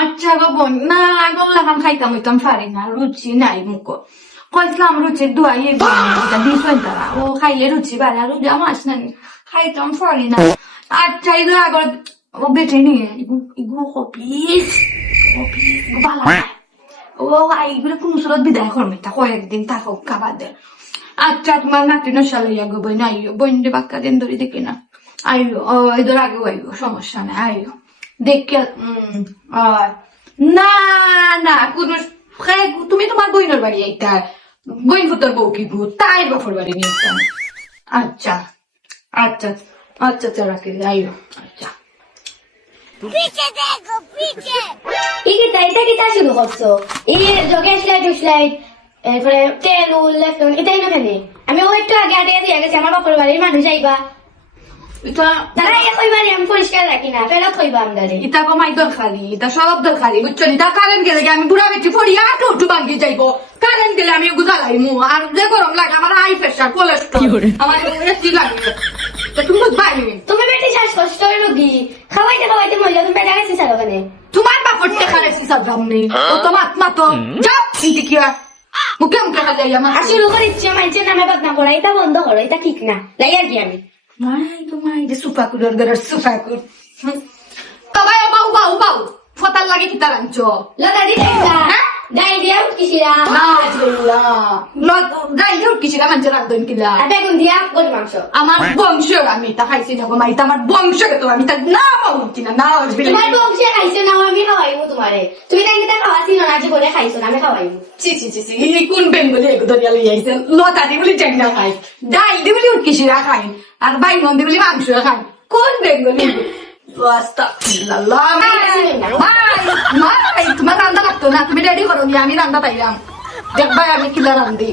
আচ্ছা গো বোন, না গোল্লা খান খাইতাম হইতাম পারি না, রুচি নাই মুখ কইলাম রুচির দুয়াই দিছেন তারা, ও খাইলে রুচি বাড়ে আর রুচি আমার আসনা খাইতাম পারি না। আচ্ছা এগুলো আগর ও বেটে নিয়ে এগুলো প্লিজ ভালো ও এইগুলো কোন সুরত বিদায় করবে তা কয়েকদিন তারপর খাবার দে। আচ্ছা তোমার নাতি নশা লইয়া গো বই আইও বইন্ডে বাক্কা দিন ধরে দেখি না আইও এদের আগেও আইও সমস্যা নাই আইও দেখে না না কোন তুমি তোমার বইনের বাড়ি এইটা বইন ফুতর বউ কি গু তাই বাপর বাড়ি নিয়ে আচ্ছা আচ্ছা আচ্ছা আচ্ছা রাখি আইও আচ্ছা পিছে দেখো পিছে এই তাইটা কিটা শুরু করছো এই জগে স্লাইড এরপরে তেল লেফট এটাই না কেন আমি ও একটু আগে আগে দিয়ে গেছি আমার বাপের বাড়ির মানুষ আইবা এটা তারা একই বাড়ি আমি পরিষ্কার রাখি না ফেরত হইবা আমদারে ইটা কমাই দরকারি ইটা সব দরকারি বুঝছো ইটা কারেন্ট গেলে আমি বুড়া বেটি পড়ি আটু উঠু ভাঙ্গি যাইবো কারেন্ট গেলে আমি গুজালাইমু আর যে গরম লাগে আমার হাই প্রেশার কোলেস্ট্রল আমার এসি লাগে তা তুমি বুঝবাই তুমি বেটি শ্বাসকষ্ট রোগী খাওয়াইতে খাওয়াইতে মজা তুমি বেটা গেছি চালো কেন তোমার বাপর টেকা রেসি সব দামনি ও তো মাত তো যাও ইটি কি মুখে মুখে খাই আমার আর শুরু করে ইচ্ছে মাইছে নামে বদনাম করা এটা বন্ধ করো এটা ঠিক না লাইয়া কি আমি মাই যে সুপাকুর গড় সুপাকুর তবাই বাউ ফতাল লাগে কি তারাঞ্চ লগা দি দেখলা ডাই দিয়া কিছিরা না জেলা লগ যাই হোক কিছু কামান জেলা দইন কিলা আর বেগুন দিয়া গরু মাংস আমার বংশ আমি তা খাইছি না গো মাই তা আমার বংশ তো আমি তা না বলছি না না তোমার বংশে খাইছো না আমি খাওয়াইমু তোমারে তুমি তাই কিটা খাওয়াছি না যে করে খাইছো না আমি খাওয়াইমু চি এই কোন বেঙ্গলি এগো দরিয়া লই আইছে লতা দি বলি জাগনা খাই ডাই দি বলি উটকিশিরা খাই আর বাই মন দি বলি মাংস খাই কোন বেঙ্গলি আস্তাগফিরুল্লাহ মাই তোমার রান্না লাগতো না তুমি রেডি করো আমি রান্না পাইলাম দেখবাই আমি কিলা রান্ধি